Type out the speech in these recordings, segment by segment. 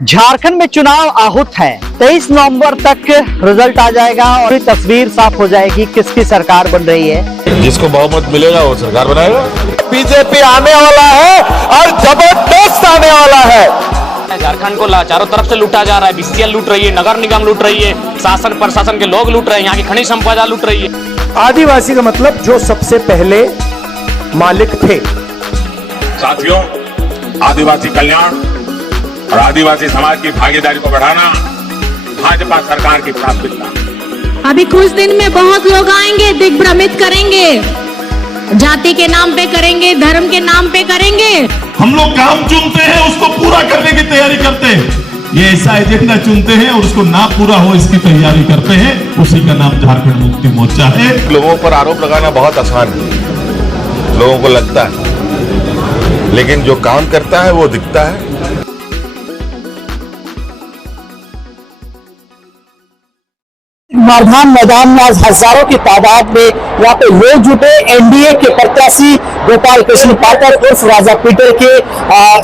झारखंड में चुनाव आहूत है। 23 नवंबर तक रिजल्ट आ जाएगा और तस्वीर साफ हो जाएगी किसकी सरकार बन रही है। जिसको बहुमत मिलेगा वो सरकार बनाएगा। बीजेपी आने वाला है और जबरदस्त आने वाला है। झारखंड को चारों तरफ से लूटा जा रहा है। बीसीएल लूट रही है, नगर निगम लूट रही है, शासन प्रशासन के लोग लूट रहे हैं, यहाँ की खनिज संपदा लूट रही है। आदिवासी का मतलब जो सबसे पहले मालिक थे। साथियों, आदिवासी कल्याण और आदिवासी समाज की भागीदारी को बढ़ाना भाजपा सरकार की प्राथमिकता। अभी कुछ दिन में बहुत लोग आएंगे, दिग्भ्रमित करेंगे, जाति के नाम पे करेंगे, धर्म के नाम पे करेंगे। हम लोग काम चुनते हैं, उसको पूरा करने की तैयारी करते हैं। ये ऐसा एजेंडा चुनते हैं और उसको ना पूरा हो इसकी तैयारी करते हैं। उसी का नाम झारखंड मुक्ति मोर्चा है। लोगों पर आरोप लगाना बहुत आसान है, लोगों को लगता है, लेकिन जो काम करता है वो दिखता है। मारधान मैदान में आज हजारों की तादाद में यहाँ पे लोग जुटे। एनडीए के प्रत्याशी गोपाल कृष्ण पाठक उर्फ राजा पीटर के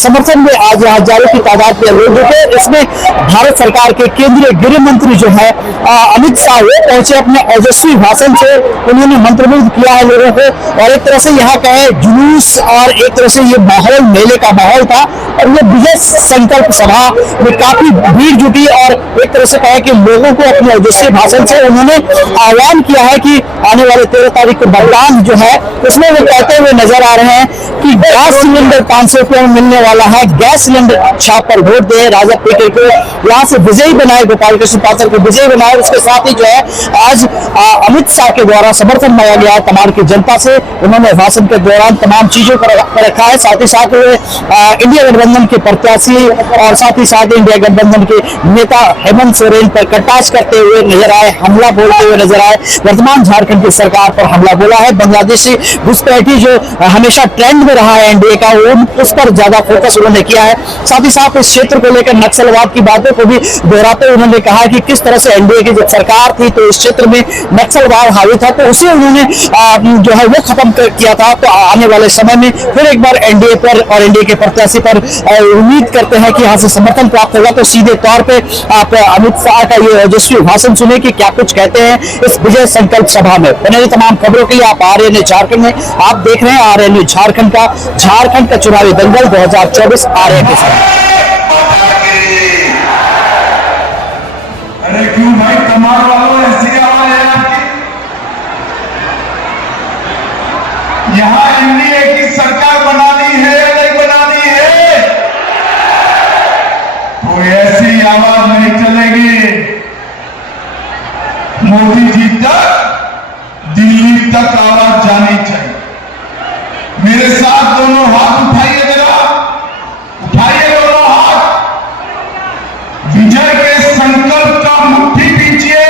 समर्थन में आज हजारों की तादाद में लोग जुटे। इसमें भारत सरकार के केंद्रीय गृह मंत्री जो है अमित शाह वो पहुंचे। अपने ओजस्वी भाषण से उन्होंने मंत्रमुग्ध किया है लोगों को और एक तरह से यहाँ का है जुलूस और एक तरह से ये माहौल मेले का माहौल था और ये विजय संकल्प सभा में काफी भीड़ जुटी और एक तरह से कहा कि लोगों को अपने ओजस्वी भाषण से उन्होंने आह्वान किया है कि आने वाले 13 तारीख को मतदान जो है उसमें वो कहते हुए नजर आ रहे हैं कि गैस सिलेंडर 500 रुपये में मिलने वाला है। गैस सिलेंडर छाप पर वोट दे, राजा पीटर को यहाँ से विजयी बनाए, गोपाल कृष्ण पाठक को विजयी बनाए। उसके साथ ही जो है आज अमित शाह के द्वारा समर्थन मांगा गया है तमाम की जनता से। उन्होंने भाषण के दौरान तमाम चीजों को रखा है। साथ ही साथ इंडिया गठबंधन के प्रत्याशी और साथ ही साथ इंडिया गठबंधन के नेता हेमंत सोरेन पर कटाक्ष करते हुए नजर आए, हमला बोलते हुए नजर आए। वर्तमान झारखंड की सरकार पर हमला बोला है। बांग्लादेशी घुसपैठी जो हमेशा ट्रेंड में रहा है एनडीए का, वो उस पर ज्यादा फोकस उन्होंने किया है। साथ ही साथ इस क्षेत्र को लेकर नक्सलवाद की बातों को भी दोहराते हुए उन्होंने कहा कि किस तरह से एनडीए की जब सरकार थी तो इस क्षेत्र में नक्सलवाद हावी था, तो उसे उन्होंने जो है वो खत्म किया था। तो आने वाले समय में फिर एक बार एनडीए पर और एनडीए के प्रत्याशी पर उम्मीद करते हैं कि यहाँ से समर्थन प्राप्त होगा। तो सीधे तौर पर आप अमित शाह का ये ओजस्वी भाषण सुने कि क्या कुछ कहते हैं इस विजय संकल्प सभा में। बने तमाम खबरों के लिए आप आरएनए झारखंड में आप देख रहे हैं आरएनए झारखंड का चुनावी दंगल 2024 आरएनए के साथ। अरे क्यों भाई, कमाल वालों, ऐसी आवाज है आपकी। यहाँ एनडीए की सरकार बनानी है या नहीं बनानी है? कोई ऐसी आवाज नहीं चलेगी। मोदी जी तक, दिल्ली तक आवाज जानी चाहिए। मेरे साथ दोनों हाथ उठाइए, जरा उठाइए दोनों हाथ। विजय के संकल्प का मुट्ठी पीछिए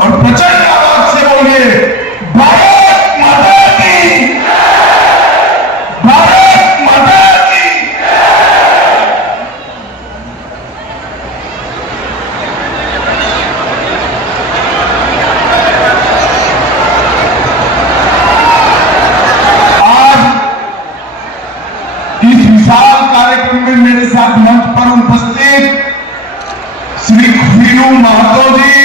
और प्रचंड आवाज से बोलिए, भारत माता की, भारत माता की। इस विशाल कार्यक्रम में मेरे साथ मंच पर उपस्थित श्री वीरू महतो जी,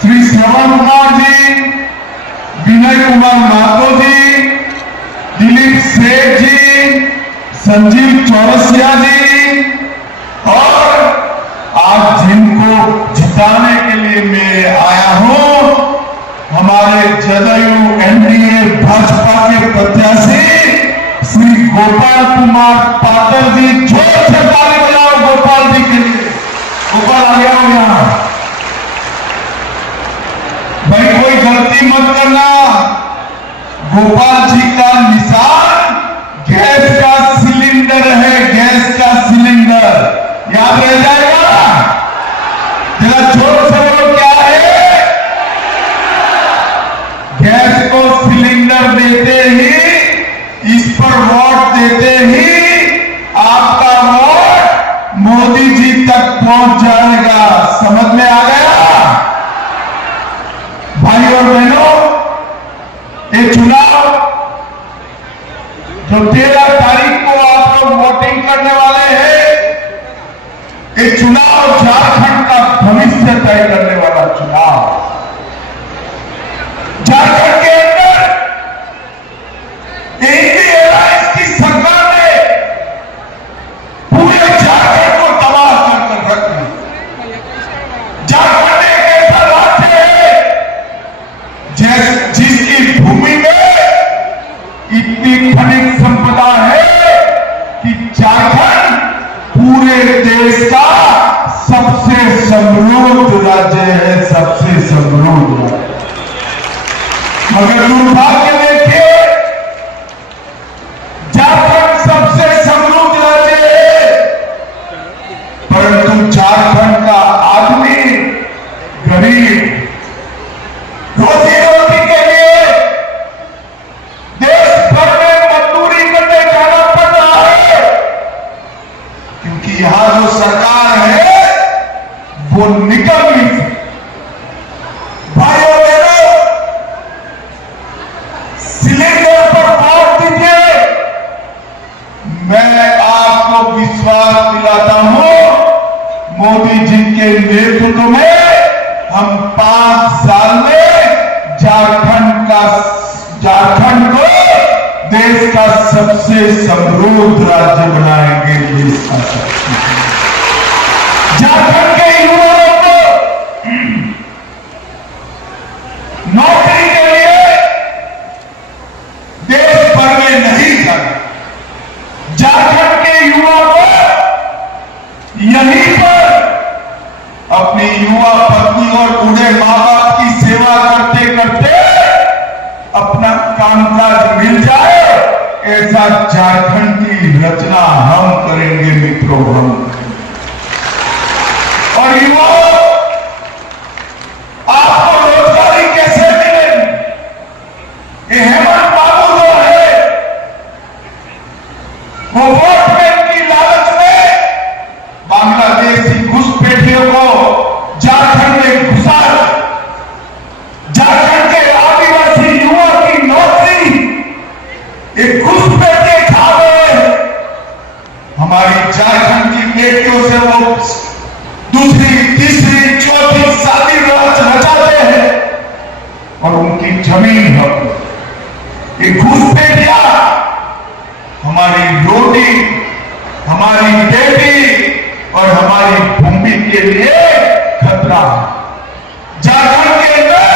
श्री श्रवण कुमार जी, विनय कुमार महतो जी, दिलीप सेठ जी, संजीव चौरसिया जी और आज जिनको जिताने के लिए मैं आया हूं, हमारे जदयू एनडीए भाजपा के प्रत्याशी श्री गोपाल कुमार पाठक जी। जोर से ताली बजाओ गोपाल जी के लिए। गोपाल आ गया हो यहाँ। भाई कोई गलती मत करना। गोपाल जी का निशान गैस का सिलेंडर है, गैस का सिलेंडर याद रह जाएगा। जरा जोर से बोलो, क्या है? गैस को सिलेंडर देते ही, इस पर वोट देते ही आपका वोट मोदी जी तक पहुंच जाएगा। समझ में आ गया? भाई और बहनों, ये चुनाव जो 13 तारीख को आप लोग वोटिंग करने वाले हैं, तय करने वाला चुनाव। झारखंड के अंदर इंडी अलायंस की सरकार ने पूरे झारखंड को तबाह कर रख दिया। झारखंड एक ऐसा राज्य है जिसकी भूमि में इतनी खनिज संपदा है कि झारखंड पूरे देश का सबसे समृद्ध राज्य है, सबसे समृद्ध राज्य। मगर दुर्भाग्य देखिए, झारखंड सबसे समृद्ध राज्य है, परंतु झारखंड का आदमी गरीब, रोजी रोटी के लिए देश भर में मजदूरी करने जाना पड़ रहा है, क्योंकि यहां जो सरकार है वो निकम्मी है। भाइयों बहनों, सिलेंडर पर वोट दीजिए। मैं आपको विश्वास दिलाता हूं, मोदी जी के नेतृत्व में हम 5 साल में झारखंड को देश का सबसे समृद्ध राज्य बनाएंगे। देश का झारखंड के युवाओं को नौकरी के लिए देश भर में नहीं जाना। झारखंड के युवा को यहीं पर अपनी युवा पत्नी और बूढ़े मां बाप की सेवा करते करते अपना कामकाज मिल जाए, ऐसा झारखंड की रचना हम करेंगे मित्रों, हम। और युवाओं, आपको रोजगारी कैसे मिलेगी? ये हेमंत बाबू जो है वो वोट बैंक की लालच में बांग्लादेशी घुसपैठियों को झारखंड में घुसा, झारखंड के आदिवासी युवा की नौकरी एक घुसपैठे खा गए। हमारी झारखंड की बेटियों से वो दूसरी, तीसरी, चौथी शादी रचाते हैं और उनकी जमीन हम एक घुसपैठिया हमारी रोटी, हमारी बेटी और हमारी भूमि के लिए खतरा है। झारखंड के अंदर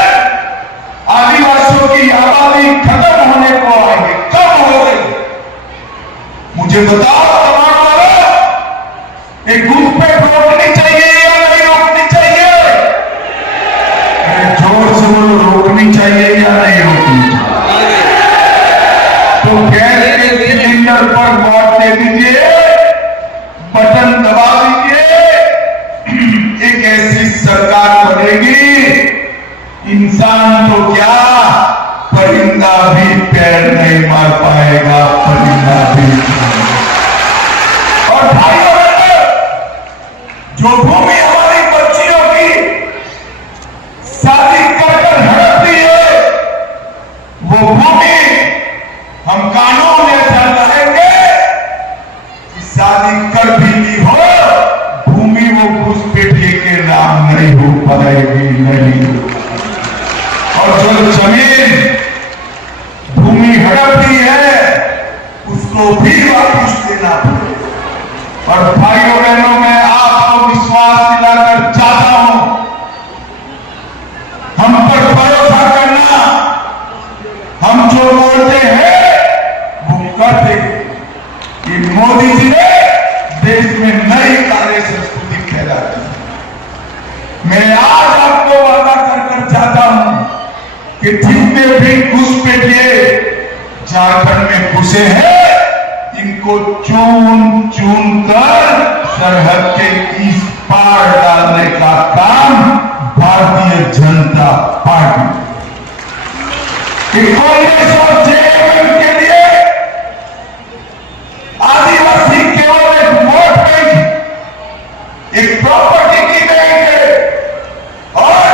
आदिवासियों की आबादी खत्म होने को आएगी, कब हो गई? मुझे बताओ तमाम वालों, एक घुसपैठ रोकनी चाहिए या नहीं रोकनी चाहिए? अरे जोर से बोलो, रोकनी चाहिए या नहीं रोकनी चाहिए? तो गैस के सिलेंडर पर वोट दे दीजिए, बटन दबा दीजिए, एक ऐसी सरकार बनेगी, इंसान तो क्या परिंदा भी पैर नहीं मार पाएगा, परिंदा भी। और भाइयों जो भूमि हमारी बच्चियों की शादी कर हड़पती है, वो भूमि हम कानून ऐसा लाएंगे कि शादी कर भी ली हो, भूमि वो घुसपैठिए के नाम नहीं हो पाएगी, नहीं। और जो जमीन भूमि हड़पती है उसको भी वापस देना पड़ेगा। और भाइयों बहनों, मैं आपको विश्वास दिलाकर चाहता हूं, हम पर भरोसा करना, हम जो बोलते हैं वो करते हैं। कि मोदी जी ने देश में नई कार्य संस्कृति पैदा की। मैं आज आपको वादा कर चाहता हूं कि जितने भी घुसपैठिए झारखंड में घुसे हैं, इनको चुन चुन कर सरहद के इस पार डालने का काम भारतीय जनता पार्टी कांग्रेस और जेएमएम के लिए आदिवासी केवल एक वोट बैंक, एक प्रॉपर्टी की बैंक है और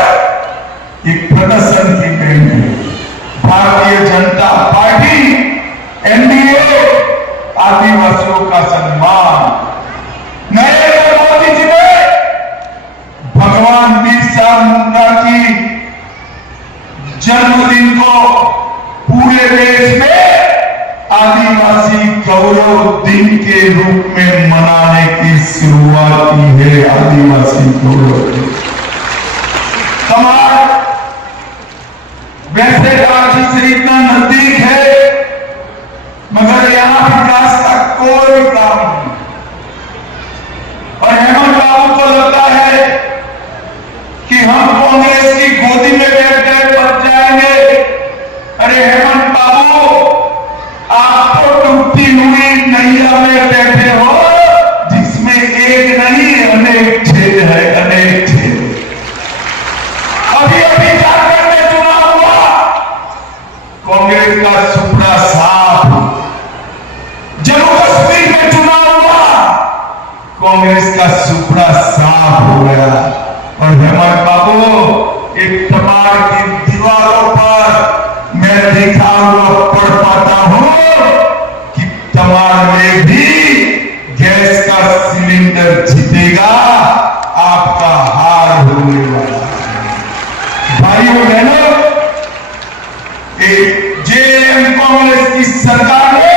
एक प्रदर्शन की बैंक है। भारतीय जनता पार्टी, एनडीए आदिवासियों का सम्मान। नरेंद्र मोदी जी ने भगवान बिरसा बिरसा मुंडा की जन्मदिन को पूरे देश में आदिवासी गौरव दिन के रूप में मनाने की शुरुआत की है। आदिवासी गौरव दिन कमाल। वैसे रांची से इतना नजदीक है मगर यहां विकास का कोई काम नहीं। और हेमंत बाबू को लगता है कि हम कांग्रेस की गोदी में बैठ गए बच जाएंगे। अरे हेमंत बाबू, आप तो डूबती हुई नैया में बैठे हो जिसमें एक नहीं अनेक छेद है, अनेक छेद। अभी अभी झारखंड में चुनाव हुआ, कांग्रेस का सुपड़ा साफ। जम्मू कश्मीर में चुनाव हुआ, कांग्रेस का सुपड़ा साफ हो गया। और हेमंत बाबू, एक टमार की दीवारों पर मैं देखा हुआ पढ़ पाता हूं कि टमार में भी गैस का सिलेंडर जीतेगा, आपका हार होने वाला। भाइयों बहनों, जेएम कांग्रेस की सरकार ने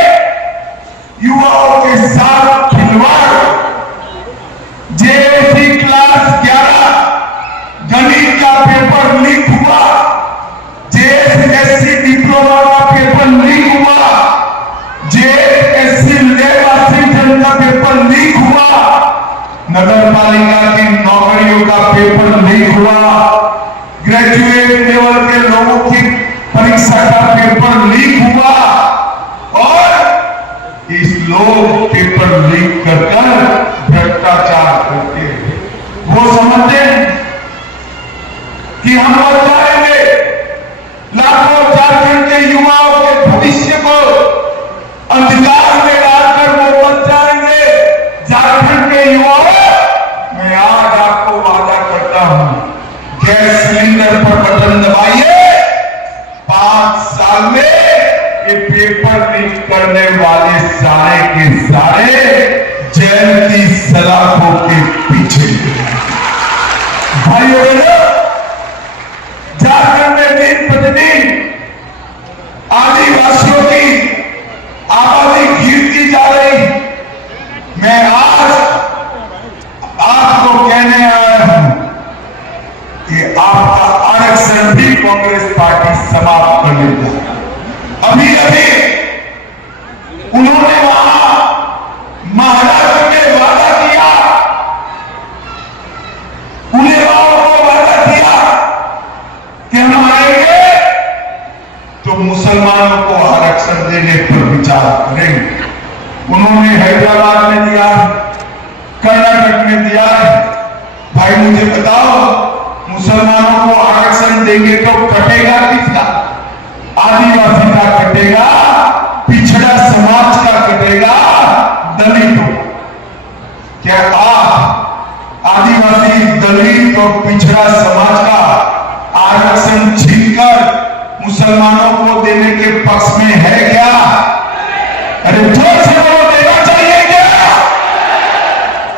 युवाओं के साथ खिलवाड़। जेएससी क्लास 11 गणित का पेपर लीक हुआ, जेएससी डिप्लोमा का पेपर लीक हुआ, जेएससी लैब असिस्टेंट का पेपर लीक हुआ, नगर पालिका की नौकरियों का पेपर लीक हुआ, ग्रेजुएट लेवल के लोगों की परीक्षा का पेपर लीक हुआ। और इस लोग पेपर लीक कर भ्रष्टाचार करते हैं। वो समझते हैं कि हम बच जाएंगे, लाखों झारखंड के युवाओं के भविष्य को अंधकार में डालकर वो बच जाएंगे। झारखंड के युवाओं, मैं आज आपको वादा करता हूं, गैस सिलेंडर पर बटन दबाइए, 5 साल में ये पेपर लीक करने वाले सारे के सारे जेल की सलाखों के पीछे। भाइयों बहनों, झारखंड में दिन प्रतिदिन आदिवासियों की आबादी गिरती जा रही। मैं आज आपको कहने आया हूं कि आपका आरक्षण भी कांग्रेस पार्टी समाप्त कर लेगा। अभी अभी उन्होंने वहां महाराष्ट्र में वादा किया, उन्हें को वादा किया कि हम आएंगे तो मुसलमानों को आरक्षण देने पर विचार करेंगे। उन्होंने हैदराबाद में दिया, कर्नाटक में दिया। भाई मुझे बताओ, मुसलमानों को आरक्षण देंगे तो कटेगा किसका? आदिवासी का कटेगा, पिछड़ा समाज का कटेगा, दलितों। क्या आप आदिवासी, दलित और पिछड़ा समाज का आरक्षण छीनकर मुसलमानों को देने के पक्ष में है क्या? अरे जोर से बोलो, देना चाहिए क्या?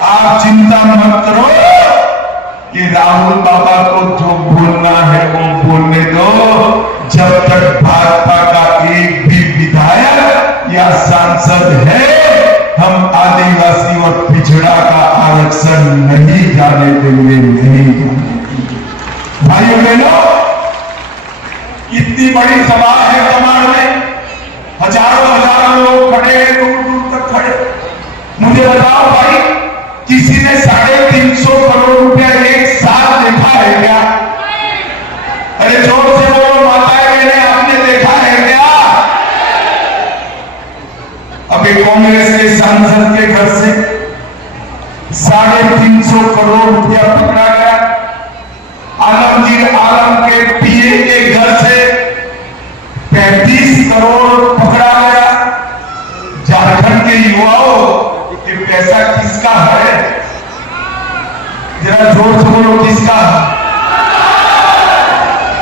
आप चिंता मत करो, ये राहुल बाबा को जो बोलना है वो बोलने दो। जब तक भाजपा का एक भी विधायक या सांसद है, हम आदिवासी और पिछड़ा का आरक्षण नहीं जाने देंगे, नहीं जाने देंगे। भाइयों बहनों, इतनी बड़ी सभा है कमाड़ में, हजारों हजारों लोग खड़े हैं, दूर दूर तक खड़े। मुझे बताओ भाई, किसी ने 350 करोड़ रुपया एक साथ देखा है क्या? अरे जोर से बोलो माताएं बहनें, आपने देखा है क्या? अभी कांग्रेस के सांसद के घर से 350 करोड़ रुपया पकड़ा गया। आलमगीर आलम के पीए के घर से 35 करोड़ पकड़ा गया। झारखंड के युवाओं, ये पैसा किसका है? जरा जोर से बोलो, किसका?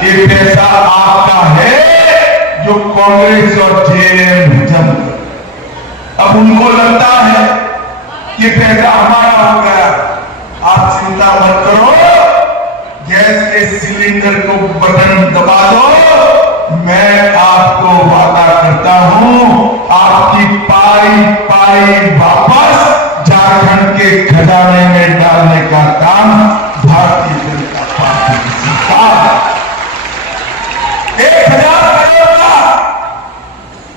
ये पैसा आपका है जो कांग्रेस और जेएम जम। अब उनको लगता है कि पैसा हमारा हो गया। आप चिंता मत करो, गैस के खजाने में डालने का काम भारतीय जनता पार्टी की सरकार है। 1000 करोड़ का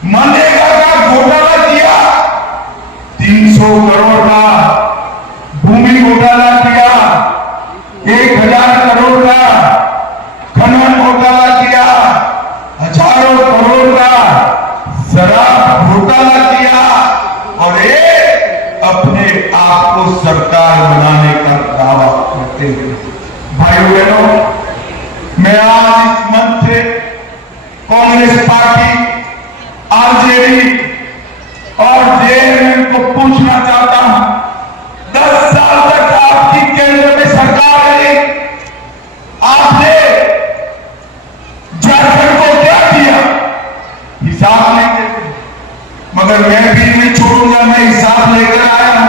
मनरेगा का घोटाला किया, 300 करोड़ का भूमि घोटाला किया, 1000 करोड़ का खनन घोटाला किया, हजारों करोड़ का शराब घोटाला किया और एक अपने आप को सरकार बनाने का दावा करते हैं। भाइयों बहनों, मैं आज इस मंच से कांग्रेस पार्टी, आरजेडी और जेएमएम को पूछना चाहता हूं, 10 साल तक आपकी केंद्र में सरकार रही, आपने झारखंड को क्या किया? हिसाब नहीं देते, मगर मैं भी नहीं छोड़ूंगा, मैं हिसाब लेकर आया हूं।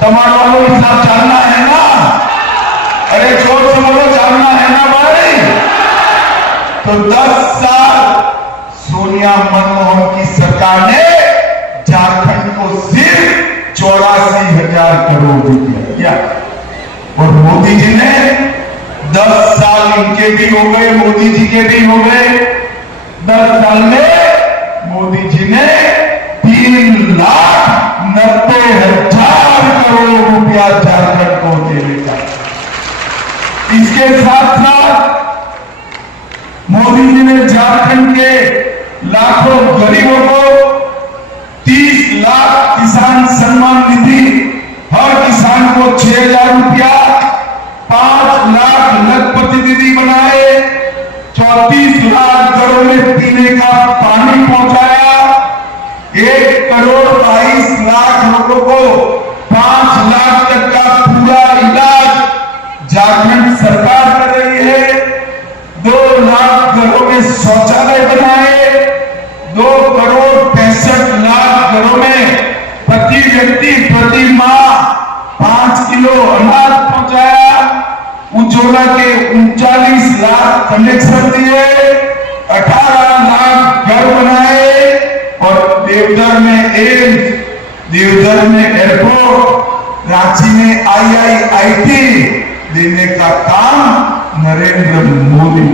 तमाम वालों हिसाब जानना है ना? अरे जोर से बोलो, जानना है ना भाई? तो 10 साल सोनिया मनमोहन की सरकार ने झारखंड को सिर्फ 84,000 करोड़ रुपया दिया और मोदी जी ने 10 साल इनके भी हो गए, मोदी जी के भी हो गए। 10 साल में मोदी जी ने 3,90,000 करोड़ रुपया झारखंड को देने का। इसके साथ साथ मोदी जी ने झारखंड के लाखों गरीबों को 30 लाख किसान सम्मान निधि, हर किसान को 6,000 रुपया, 5 लाख लखपति दीदी बनाए, 34 लाख घरों में पीने का पानी पहुंचाया, 1,22,00,000 लोगों को 5 लाख तक का पूरा इलाज झारखंड सरकार कर रही है। 2 लाख घरों में शौचालय बनाए, 2,65,00,000 घरों में प्रति व्यक्ति प्रति माह 5 किलो अनाज पहुंचाया, उज्ज्वला के 39 लाख कनेक्शन दिए, 18 लाख घर बनाए और देवघर में एम्स, देवघर में एयरपोर्ट, रांची में IIIT देने का काम नरेंद्र मोदी।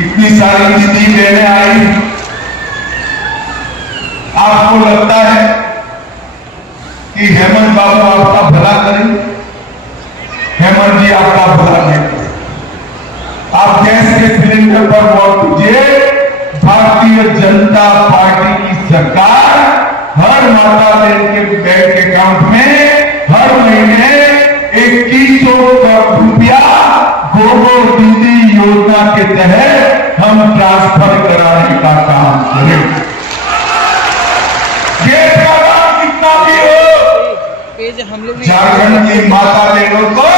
इतनी सारी निधि देने आई, आपको लगता है कि हेमंत बाबू आपका भला करें? हेमंत जी आपका भला नहीं करें। आप गैस के सिलेंडर पर वोट दीजिए, भारतीय जनता पार्टी की सरकार हर माता बहन के बैंक अकाउंट में हर महीने 2100 करोड़ रुपया गोबर दीदी योजना के तहत हम ट्रांसफर कराने का काम करेंगे। गैस का दाम कितना भी हो, झारखंड की माता बहनों को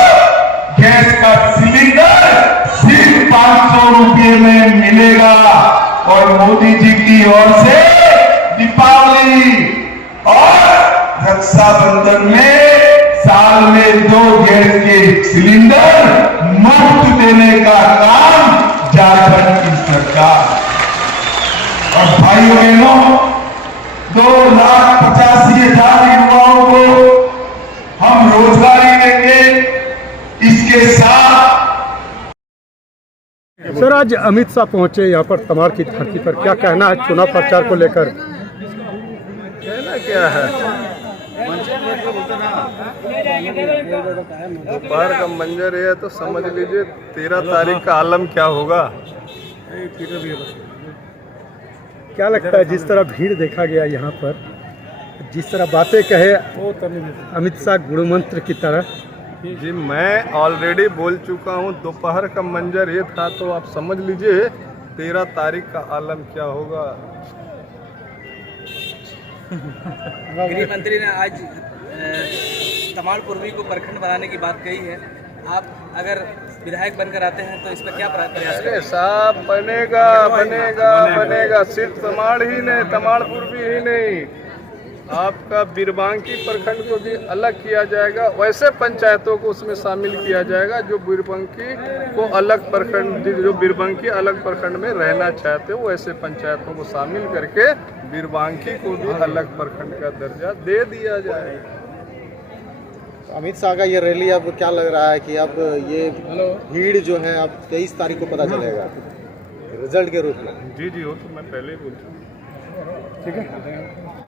गैस का सिलेंडर सिर्फ 500 रुपये में मिलेगा और मोदी जी की ओर से दीपावली और रक्षाबंधन में साल में 2 गैस के सिलेंडर मुफ्त देने का काम झारखंड की सरकार। और भाइयों बहनों, 2,85,000 युवाओं को हम रोजगारी देंगे। इसके साथ सर, आज अमित शाह पहुंचे यहाँ पर तमाड़ की धरती पर, क्या कहना है चुनाव प्रचार को लेकर? कहना क्या है, दोपहर का मंजर है तो समझ लीजिए 13 तारीख का आलम क्या होगा। क्या लगता है जिस तरह भीड़ देखा गया यहाँ पर, जिस तरह बातें कहे अमित शाह गुणमंत्र की तरह? जी मैं ऑलरेडी बोल चुका हूँ, दोपहर का मंजर ये था तो आप समझ लीजिए 13 तारीख का आलम क्या होगा। गृह मंत्री ने आज तमाड़ पूर्वी को प्रखंड बनाने की बात कही है। आप अगर विधायक बनकर आते हैं तो इस पर क्या प्रयास करेंगे? साहब बनेगा बनेगा बनेगा, सिर्फ तमाड़ ही नहीं, तमाड़ पूर्वी ही नहीं, आपका बिरबांकी प्रखंड को भी अलग किया जाएगा। वैसे पंचायतों को उसमें शामिल किया जाएगा जो बिरबांकी को अलग प्रखंड, जो बिरबांकी अलग प्रखंड में रहना चाहते हो, वैसे पंचायतों को शामिल करके बिरबांकी को भी अलग प्रखंड का दर्जा दे दिया जाएगा। अमित शाह का ये रैली अब क्या लग रहा है कि अब ये भीड़ जो है अब 23 तारीख को पता चलेगा रिजल्ट के रूप में? जी जी, वो तो मैं पहले ही बोल चुका हूं। ठीक है।